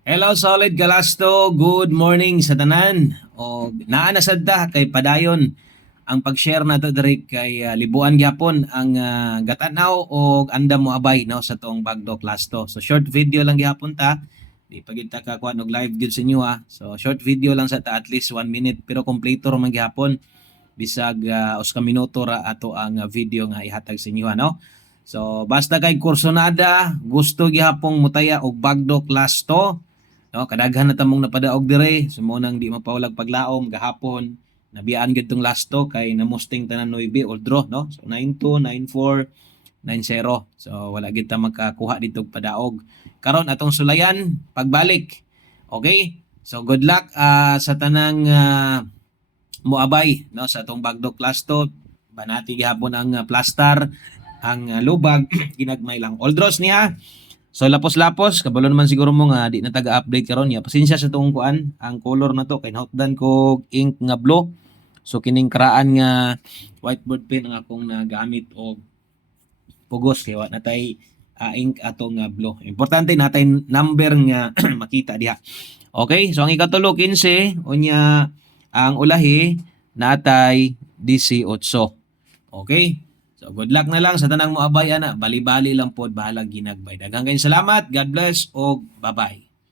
Hello Solid Galasto, good morning sa tanan. O naa na sadta kay padayon ang pag-share nato diri kay libuan gyapon ang gatanaw og andam mo abay no sa tong Bagdo Clasto. So short video lang gyapon ta. Di pa gid ta ka kuha og live gyud sa inyo ha. So short video lang sa ta at least 1 minute pero kompleto ra man gyapon bisag usa ka minuto ra ato ang video nga ihatag sa inyo no. So basta kay kursonada gusto gihapong mutaya og Bagdo Clasto. No, kadaghan na tamong napadaog dire, sumunang di mapaulag paglaom gahapon. Nabiyaan gid tong lasto kay namusting tanan 9 old draw, no? So 92, 94, 90. So wala gid ta makakuha dito padaog. Karon atong sulayan pagbalik. Okay? So good luck sa tanang moabay no sa atong Bagdok Lasto. Banati gihapon ang plastar, ang lubag ginagmay lang. Old draws niya. So lapos-lapos, kabalo naman siguro mo nga di na taga-update karon ya. Pasensya sa tuong kuan, ang color na to kay nahutdan ko ink nga blue. So kining karaan nga whiteboard pen ang akong nagamit og pugos kay wa natay ink atong blue. Importante natay number nga makita diha. Okay, so ang ikatulo 15 unya ang ulahi natay 18. Okay? So good luck na lang sa tanang moabay ana. Bali-bali lang pod bahalag ginagbay. Daghang kayong salamat. God bless o bye-bye.